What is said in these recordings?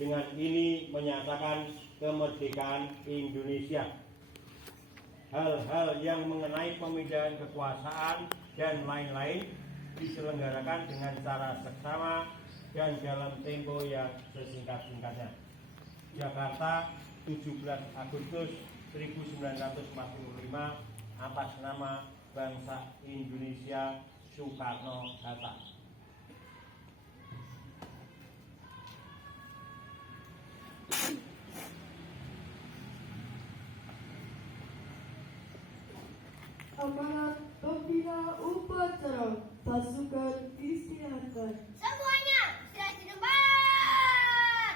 dengan ini menyatakan kemerdekaan Indonesia. Hal-hal yang mengenai pemindahan kekuasaan dan lain-lain diselenggarakan dengan cara seksama dan dalam tempo yang sesingkat-singkatnya. Jakarta, 17 Agustus 1945, atas nama bangsa Indonesia, Soekarno-Hatta. Amanat pembina upacara pasukan istirahat. Semuanya silakan di depan.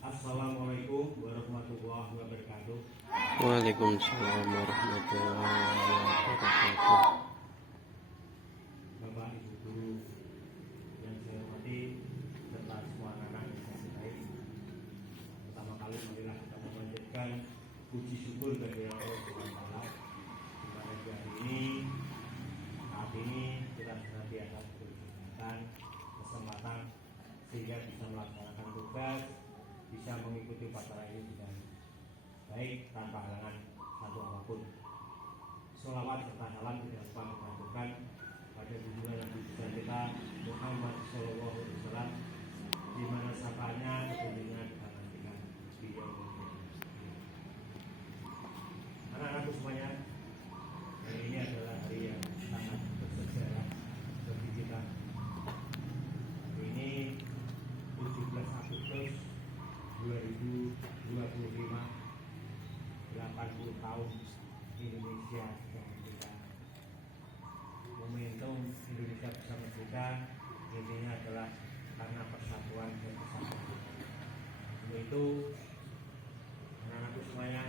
Assalamualaikum warahmatullahi wabarakatuh. Waalaikumsalam warahmatullahi wabarakatuh. Bapak, Ibu guru yang saya hormati serta semua anak-anak yang saya cintai. Pertama kali marilah kita memanjatkan puji syukur kepada Allah Subhanahu wa taala di mana di hari ini saat ini kita senantiasa diberi kesempatan sehingga bisa melaksanakan tugas, bisa mengikuti upacara ini dengan baik tanpa halangan satu apapun. Sholawat serta salam tidak lupa kita aturkan pada junjungan Nabi besar kita Muhammad Shallallahu Alaihi Wasallam, di mana sapanya kepentingan kita nantikan beliau. Anak-anakku semuanya, hari ini adalah hari yang sangat bersejarah bagi kita. Hari ini 17 Agustus 2025, 80 tahun Indonesia sudah merdeka. Momentum Indonesia bisa merdeka intinya adalah karena persatuan dan kesatuan. Untuk itu, anak-anakku semuanya,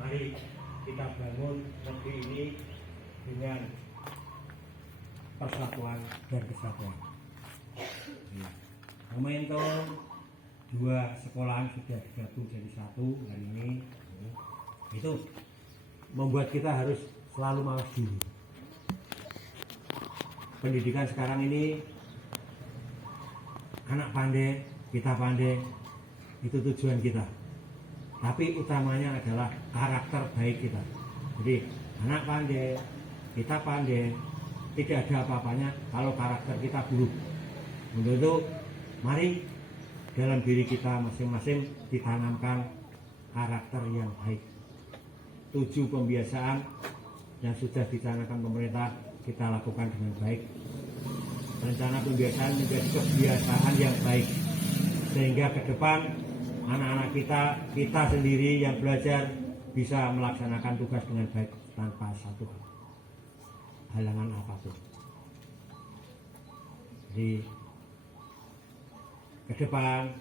mari kita bangun negeri ini dengan persatuan dan kesatuan. Momentum dua sekolahan sudah digabung jadi satu hari ini, itu membuat kita harus selalu maju. Pendidikan sekarang ini anak pandai, kita pandai, itu tujuan kita. Tapi utamanya adalah karakter baik kita. Jadi anak pandai, kita pandai, tidak ada apa-apanya kalau karakter kita buruk. Untuk itu, mari dalam diri kita masing-masing ditanamkan karakter yang baik. 7 pembiasaan yang sudah dicanangkan pemerintah kita lakukan dengan baik. Rencana pembiasaan menjadi kebiasaan yang baik, sehingga ke depan anak-anak kita sendiri yang belajar bisa melaksanakan tugas dengan baik tanpa satu halangan apapun. Jadi ke depan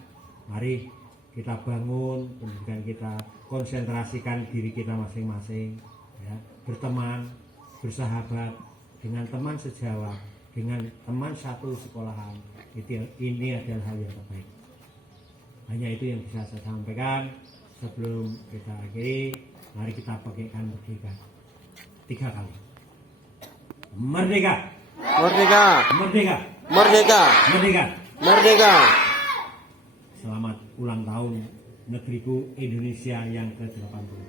mari kita bangun pendidikan kita, konsentrasikan diri kita masing-masing, ya, berteman, bersahabat dengan teman sejawat, dengan teman satu sekolahan. Ini adalah hal yang terbaik. Hanya itu yang bisa saya sampaikan. Sebelum kita akhiri, mari kita pakaikan merdeka 3 kali. Merdeka, Merdeka, merdeka, merdeka, merdeka, merdeka. Selamat ulang tahun negeriku Indonesia yang ke-80.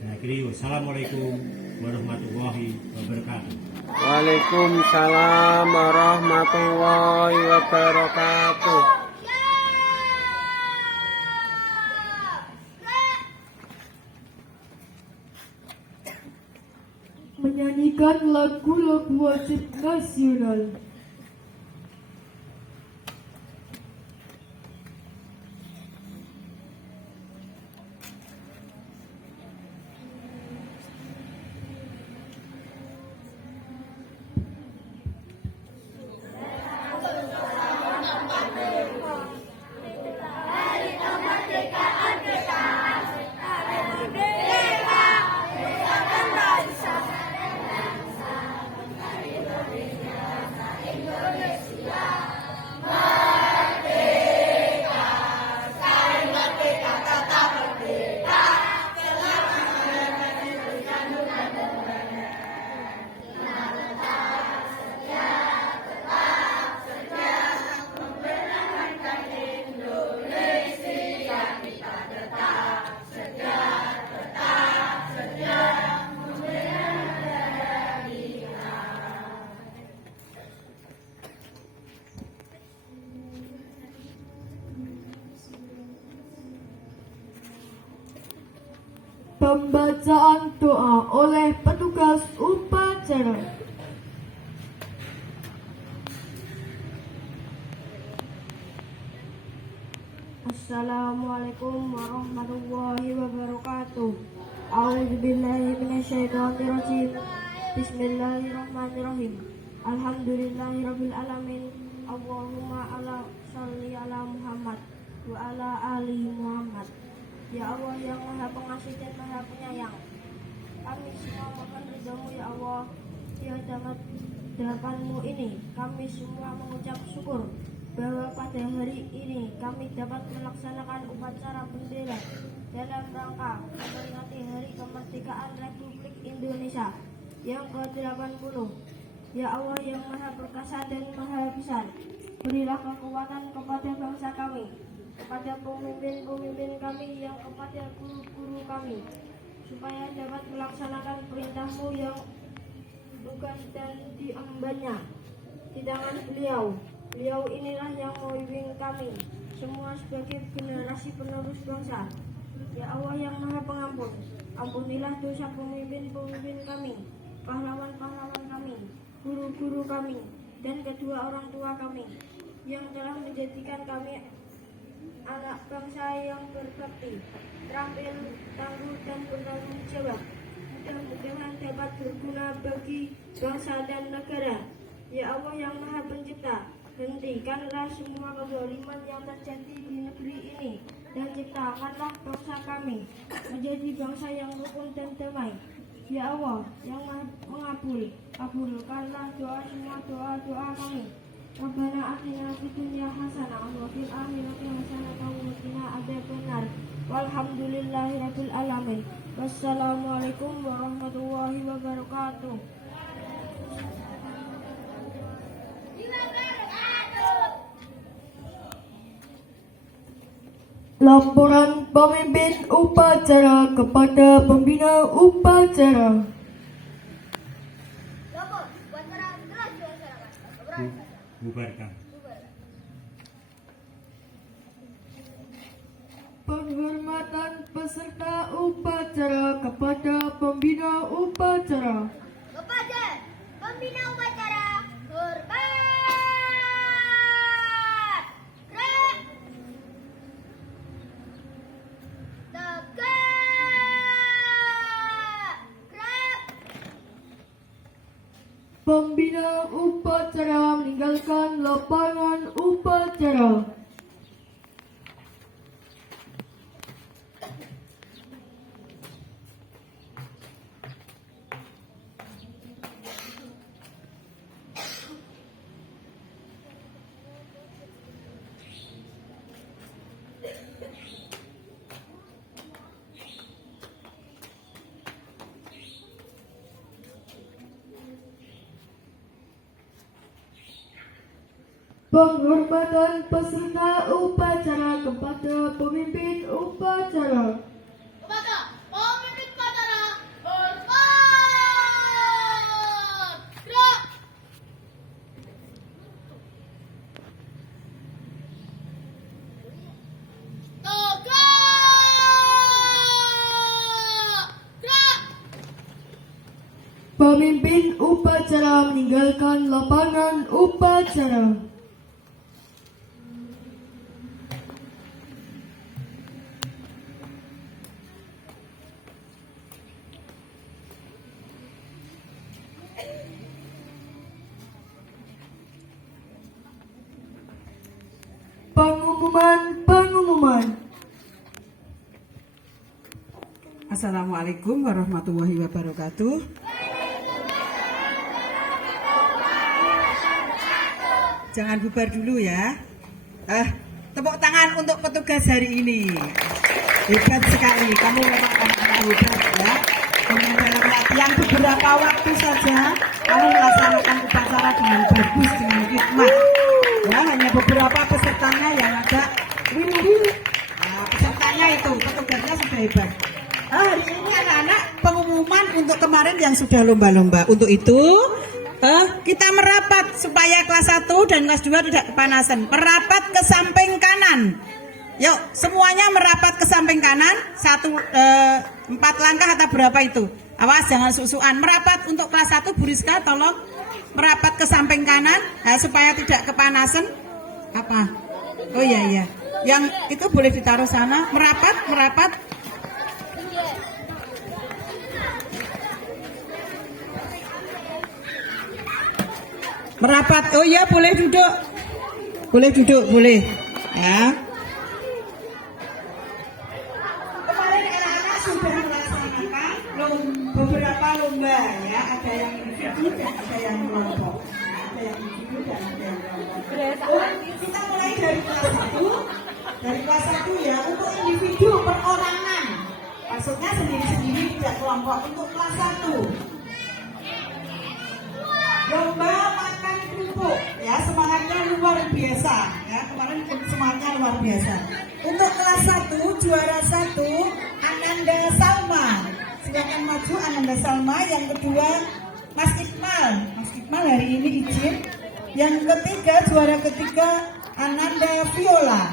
Saya akhiri, wassalamualaikum warahmatullahi wabarakatuh. Waalaikumsalam warahmatullahi wabarakatuh. Menyanyikan lagu-lagu wajib nasional. pembacaan doa oleh petugas upacara. Assalamualaikum warahmatullahi wabarakatuh. A'udzubillahi minasyaitonirrajim. Bismillahirrahmanirrahim. Alhamdulillahirabbil alamin. Allahumma shalli ala Muhammad wa ala ali Muhammad. Ya Allah yang Maha Pengasih dan Maha Penyayang, kami semua mohon ridhamu ya Allah. Di hadapan-Mu ini kami semua mengucap syukur bahwa pada hari ini kami dapat melaksanakan upacara bendera dalam rangka memperingati Hari Kemerdekaan Republik Indonesia yang ke-80. Ya Allah yang Maha Perkasa dan Maha Besar, berilah kekuatan kepada bangsa kami, kepada pemimpin-pemimpin kami yang kepada guru-guru kami, supaya dapat melaksanakan perintah-Mu yang tugas dan diembannya di tangan beliau. Beliau inilah yang membimbing kami semua sebagai generasi penerus bangsa. Ya Allah yang Maha Pengampun, ampunilah dosa pemimpin-pemimpin kami, pahlawan-pahlawan kami, guru-guru kami, dan kedua orang tua kami yang telah menjadikan kami anak bangsa yang berbakti, terampil, tangguh, dan bertanggung jawab. Mudah-mudahan dapat berguna bagi bangsa dan negara. Ya Allah yang Maha Pencipta, hentikanlah semua kezaliman yang terjadi di negeri ini dan ciptakanlah bangsa kami menjadi bangsa yang rukun dan damai. Ya Allah yang Maha Mengabul, kabulkanlah semua doa kami. Rabbana atina fid dunya hasanah wa fil akhirati hasanah wa qina adzabannar. Walhamdulillahirabbil alamin. Wassalamualaikum warahmatullahi wabarakatuh. Laporan pemimpin upacara kepada pembina upacara. Lapor, upacara telah dilaksanakan. Bubarkan. Penghormatan peserta upacara kepada pembina upacara. Kepada pembina upacara, hormat. Gerak. Tegak. Gerak. Pembina upacara meninggalkan lapangan upacara. Penghormatan peserta upacara kepada pemimpin upacara. Kepada pemimpin upacara, hormat. Gerak. Tegak. Gerak. Pemimpin upacara meninggalkan lapangan upacara. Pengumuman. Assalamualaikum warahmatullahi wabarakatuh. Jangan bubar dulu ya. Tepuk tangan untuk petugas hari ini. Hebat sekali, kamu memang anak-anak hebat ya. Dengan dalam latihan beberapa waktu saja, kamu melaksanakan upacara dengan bagus, dengan hikmat. Ya, hanya beberapa pesertanya yang agak Nah, pesertanya itu, petugasnya sudah hebat. Hari ini anak-anak pengumuman untuk kemarin yang sudah lomba-lomba. Untuk itu, kita merapat supaya kelas 1 dan kelas 2 tidak kepanasan. Merapat ke samping kanan. Yuk, semuanya merapat ke samping kanan. 4 langkah atau berapa itu? Awas jangan susuan. Merapat untuk kelas 1 Bu Rizka, tolong merapat ke samping kanan supaya tidak kepanasan. Apa? Oh iya. Yang itu boleh ditaruh sana. Merapat. Merapat. Oh iya, boleh duduk. Boleh. Ya. Kemarin anak-anak sudah melaksanakan beberapa lomba ya. Ada yang individu dan ada yang kelompok. Ada yang individu dan ada yang kelompok. Kita mulai dari kelas 1. Dari kelas 1 ya, untuk individu perorangan. Maksudnya sendiri-sendiri tidak kelompok. Untuk kelas 1. Lomba makan kerupuk ya, semangatnya luar biasa ya, kemarin semangatnya luar biasa. Untuk kelas 1 juara 1 Ananda Salma, silakan maju Ananda Salma. Yang kedua Mas Iqmal hari ini izin. Yang ketiga juara ketiga Ananda Viola.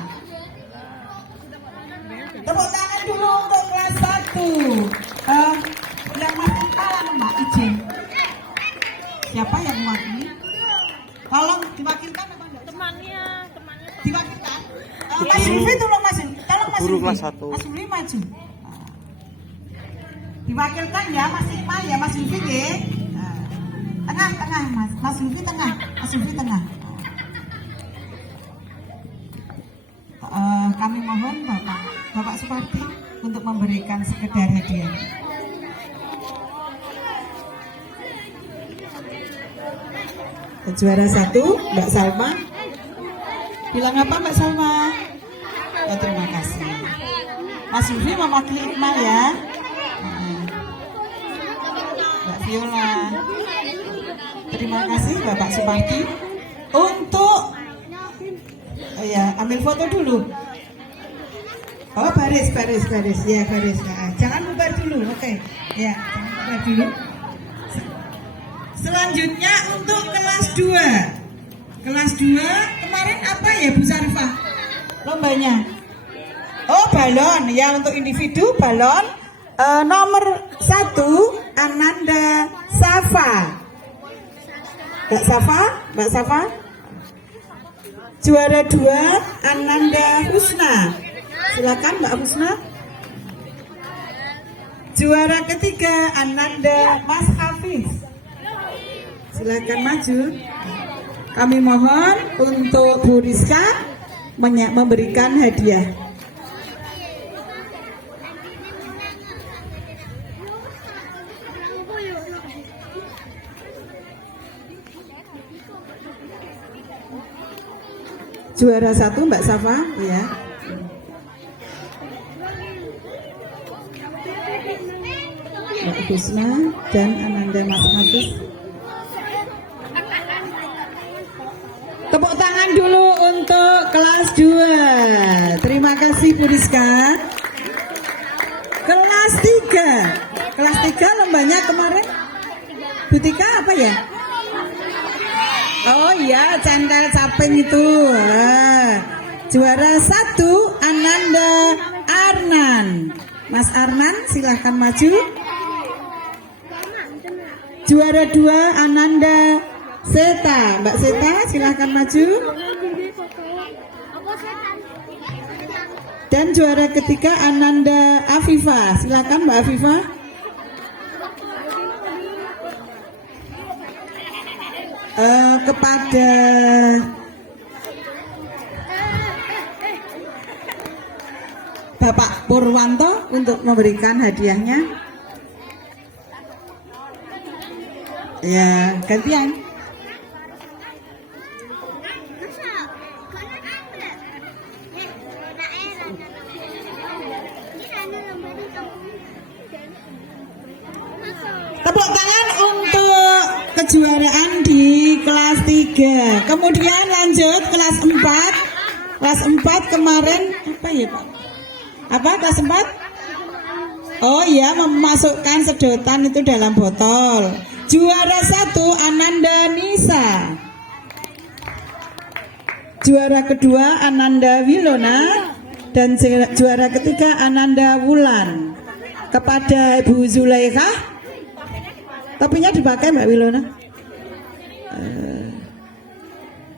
Tepuk tangan dulu untuk kelas 1. Yang Mas Iqmal Mbak izin. Siapa yang mewakili? Tolong diwakilkan apa enggak? Temannya. Diwakilkan? Mas Zulfi tolong Mas Guru Zulfi. kelas 1. Mas Zulfi maju. Diwakilkan ya Mas Iqmal ya, Mas Zulfi ya. Tengah Mas. Mas Zulfi tengah. Kami mohon Bapak Suparti untuk memberikan sekedar hadiah. Juara 1 Mbak Salma. Bilang apa Mbak Salma? Oh, terima kasih. Mas Zulfi mewakili Iqmal ya. Mbak Viola. Terima kasih Bapak Suparti. Untuk ambil foto dulu. Oh, baris. Ya, baris. Nah, jangan bubar dulu. Oke. Ya, jangan bubar dulu. Selanjutnya untuk kelas 2. Kelas 2 kemarin apa ya Bu Sarifah? Lombanya. Oh, balon. Ya, untuk individu balon. Nomor 1 Ananda Safa. Mbak Safa. Juara 2 Ananda Husna. Silakan Mbak Husna. Juara ketiga Ananda Mas Hafiz. Silakan maju. Kami mohon untuk Bu Rizka memberikan hadiah. Juara 1 Mbak Safa ya. Mbak Husna dan Ananda Mas Hafiz. Tepuk tangan dulu untuk kelas 2. Terima kasih Bu Rizka. Kelas 3. Kelas 3 lombanya kemarin Bu Tika apa ya? Oh iya, centel caping itu. Juara 1 Ananda Arnan. Mas Arnan silahkan maju. Juara 2 Ananda Seta. Mbak Seta silahkan maju. Dan juara ketiga Ananda Afifa. Silahkan Mbak Afifa. Kepada Bapak Purwanto untuk memberikan hadiahnya. Ya, gantian. Tepuk tangan untuk kejuaraan di kelas 3. Kemudian lanjut kelas 4. Kelas 4 kemarin apa ya Pak? Apa kelas 4? Oh iya, memasukkan sedotan itu dalam botol. Juara 1 Ananda Nisa. Juara kedua Ananda Wilona. Dan juara ketiga Ananda Wulan. kepada Bu Zulaikha. Topinya dipakai Mbak Wilona.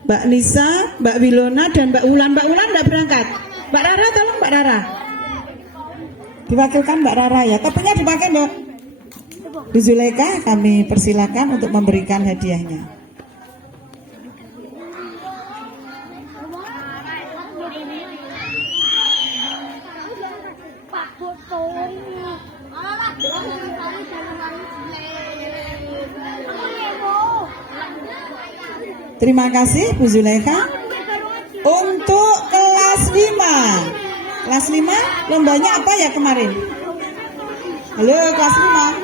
Mbak Nisa, Mbak Wilona, dan Mbak Ulan. Mbak Ulan tidak berangkat. Mbak Rara, tolong Mbak Rara. Diwakilkan Mbak Rara ya. Topinya dipakai Mbak. Bu Zulaikha, kami persilakan untuk memberikan hadiahnya. Terima kasih Bu Zulaikha. Untuk kelas 5. Kelas 5 lombanya apa ya kemarin? Halo kelas 5.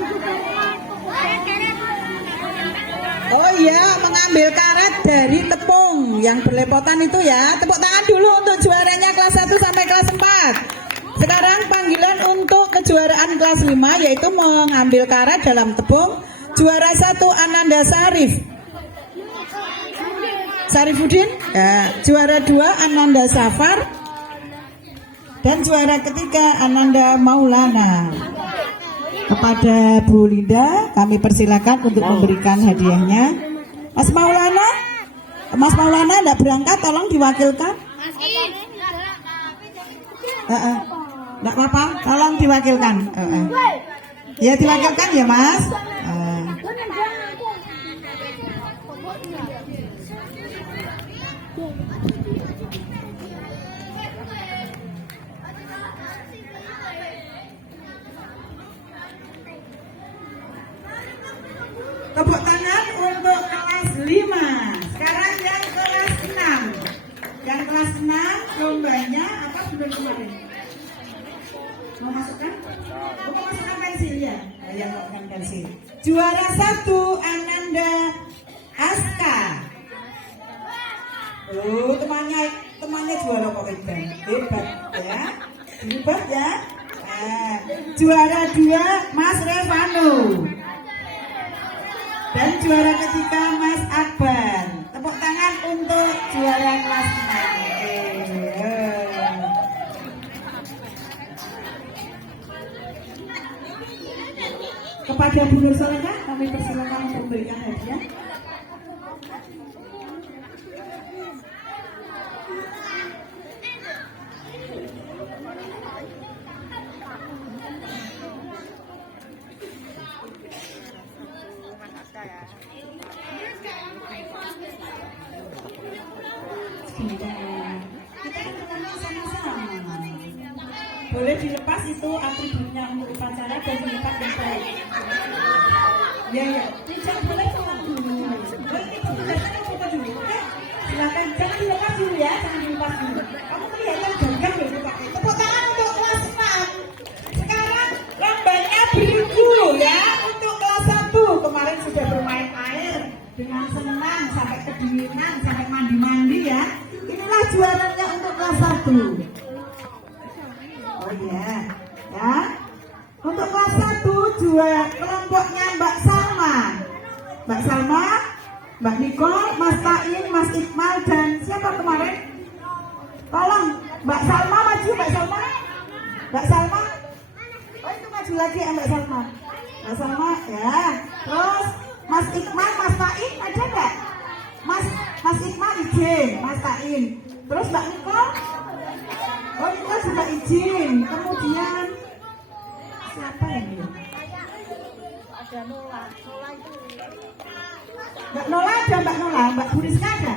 Oh iya, mengambil karet dari tepung yang berlepotan itu ya. Tepuk tangan dulu untuk juaranya kelas 1 sampai kelas 4. Sekarang panggilan untuk kejuaraan kelas 5 yaitu mengambil karet dalam tepung. Juara 1 Ananda Sarifudin, ya. Juara 2 Ananda Safar, dan juara ketiga Ananda Maulana. Kepada Bu Linda kami persilakan untuk memberikan hadiahnya. Mas Maulana tidak berangkat, tolong diwakilkan. Tidak apa-apa, tolong diwakilkan. Ya diwakilkan ya Mas. Tepuk tangan untuk kelas 5. Sekarang yang kelas 6. Yang kelas 6 lombanya apa sudah kemarin? Mau masukkan? Mau masukkan pensil ya? Ya masukkan pensil. Juara 1 Ananda Aska. Oh temannya juara kok hebat ya. Hebat ya. Juara 2 Mas Revano. Dan juara ketiga Mas Akbar. Tepuk tangan untuk juara kelas 6. Kepada Bu Nur Soleka kami persilakan untuk memberikan hadiah. Boleh dilepas itu atributnya untuk upacara dan dilepas yang baik. Ya. Tidak boleh foto dulu. Boleh foto dulu. Oke? Silakan. Jangan dilepas dulu ya. Jangan dilepas dulu. Kamu kelihatan gagah loh Pak. Tepuk tangan untuk kelas 6. Sekarang lombanya bergu ya. Untuk kelas 1 kemarin sudah bermain air dengan senang sampai kedinginan sampai mandi-mandi ya. Inilah juaranya untuk kelas 1. Oh iya, ya. Untuk kelas 1 juara kelompoknya Mbak Salma, Mbak Nicole, Mas Tain, Mas Iqmal, dan siapa kemarin? Tolong, Mbak Salma maju, Mbak Salma. Oh itu maju lagi ya Mbak Salma, ya. Terus Mas Iqmal, Mas Tain ada nggak? Mas Iqmal izin, Mas Tain. Terus Mbak Nicole. Oh itu sudah izin. Kemudian siapa ini? Ada Nola itu. Mbak Nola ada, Mbak Buriska ada.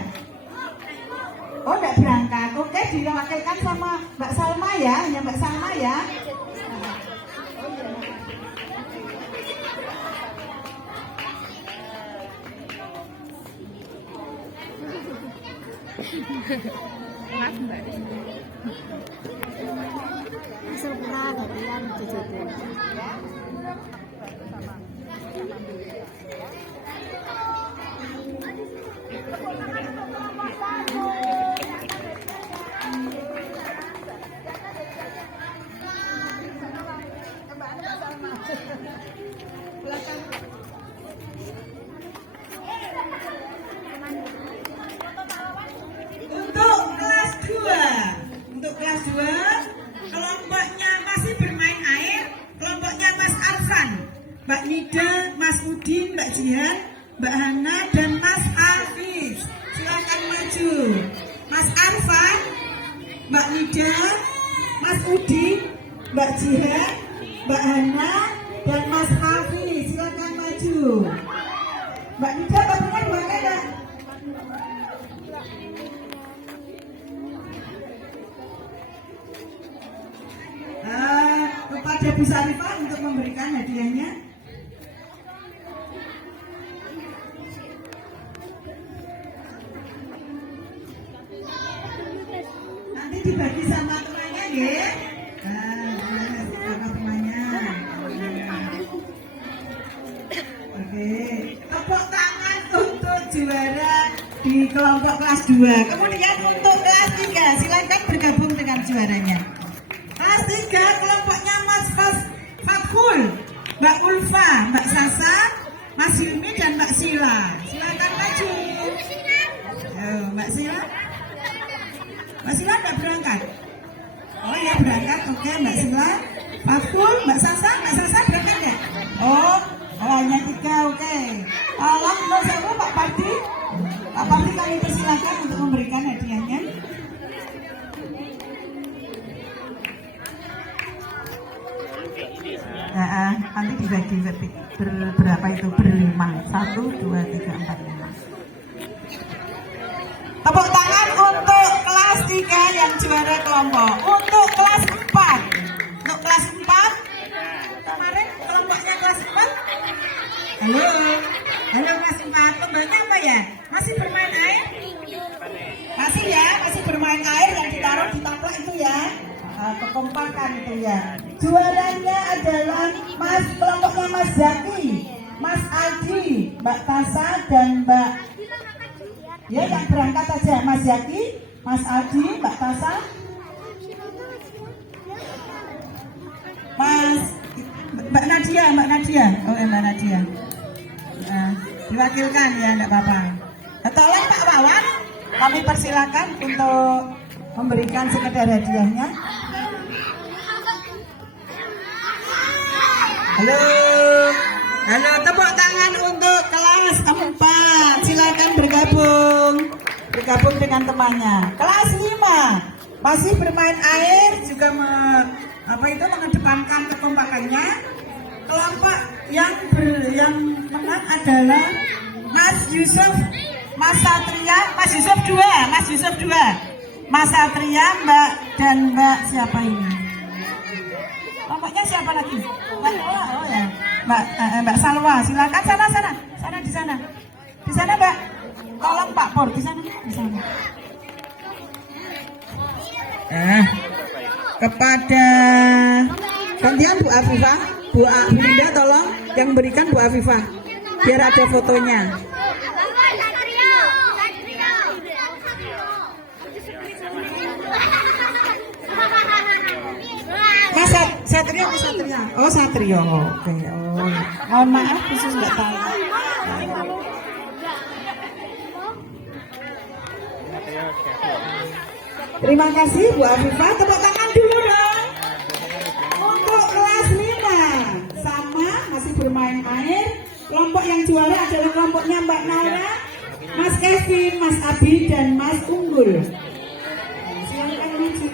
Oh tidak berangkat. Oke diwakilkan sama Mbak Salma ya, hanya Mbak Salma ya. Untuk kelas 2 kelompoknya masih bermain air, kelompoknya Mbak Hana dan Mas Hafiz. Silakan maju. Mas Arfan, Mbak Nida, Mas Udi, Mbak Jihan, Mbak Hana dan Mas Hafiz. Silakan maju. Mbak Nida, bajunya dua enggak? Kepada Bu Sarifah untuk memberikan hadiahnya. Nanti dibagi sama temannya ya. Sama temannya. Oke. Tepuk tangan untuk juara di kelompok kelas 2. Kemudian untuk kelas 3 silakan bergabung dengan juaranya. Kelas 3 kelompoknya Mas Fathul, Mbak Ulfa, Mbak Sasa, Mas Hilmi dan Mbak Sila. Silakan maju. Mbak Sila. Mbak Sila enggak berangkat? Oh ya berangkat. Oke, Mbak Sila. Fathul, Mbak Sasa berangkat ya? Oh hanya 3. Oke. Alam nomor 1 Pak Pardi. Pak Pardi kami persilakan untuk memberikan hadiahnya. Nanti dibagi berapa itu? Berlima. 1, 2, 3, 4, 5. Tepuk tangan untuk kelas 3 yang juara kelompok. Untuk kelas 4. Untuk kelas 4. Kemarin kelompoknya kelas 4. Halo. Halo kelas 4. Lombanya apa ya? Masih bermain air? Masih ya? Masih bermain air yang ditaruh di taplak itu ya? Kekompakan itu ya. Juaranya adalah kelompoknya Mas Zaki, Mas Aldi, Mbak Tasa dan Mbak ya yang berangkat aja. Mas Zaki, Mas Aldi, Mbak Tasa, Mbak Nadia. Oh Mbak Nadia. Diwakilkan ya, enggak apa-apa. Tolong Pak Wawan, kami persilakan untuk memberikan sekedar hadiahnya. Halo, tepuk tangan untuk kelas 4. Silakan bergabung dengan temannya. Kelas 5 masih bermain air, juga mengedepankan kekompakannya. Kelompok yang menang adalah Mas Yusuf, Mas Satria, Mas Yusuf 2, Mas Satria, Mbak dan Mbak siapa ini? Kelompoknya siapa lagi? Mbak Salwa, oh ya. Mbak Salwa, silakan sana di sana. Di sana Mbak. Tolong Pak Pur di sana. Kepada gantian Bu Afifah, Bu Linda tolong yang berikan Bu Afifah biar ada fotonya. Mas Satrio. Oh Satrio. Oke. Oh. Mohon maaf khusus nggak tahu. Terima kasih Bu Afifah. Tepuk tangan dulu dong. Untuk kelas 5 sama masih bermain air. Kelompok yang juara adalah kelompoknya Mbak Naura, Mas Kevin, Mas Abi dan Mas Unggul. Silakan maju.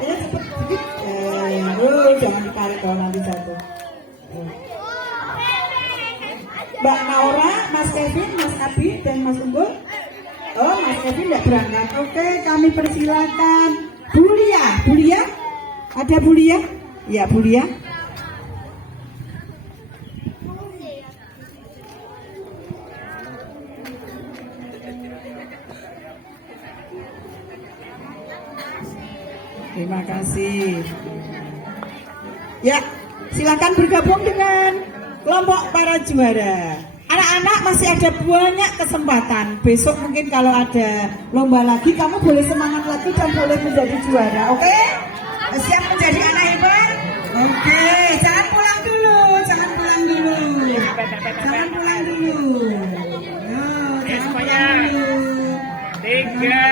Ayo cepet sedikit. Jangan ditarik kalau nanti jatuh. Mbak Naura, Mas Kevin, Mas Abi dan Mas Unggul. Oh, Mas Kevin tidak berangkat. Oke, kami persilakan Bulia. Ada Bulia? Ya, Bulia. Terima kasih. Ya, silakan bergabung dengan kelompok para juara. Anak-anak masih ada banyak kesempatan. Besok mungkin kalau ada lomba lagi, kamu boleh semangat lagi dan boleh menjadi juara. Oke? Siap menjadi anak hebat? Oke, jangan pulang dulu. Yo, jangan pulang dulu. 3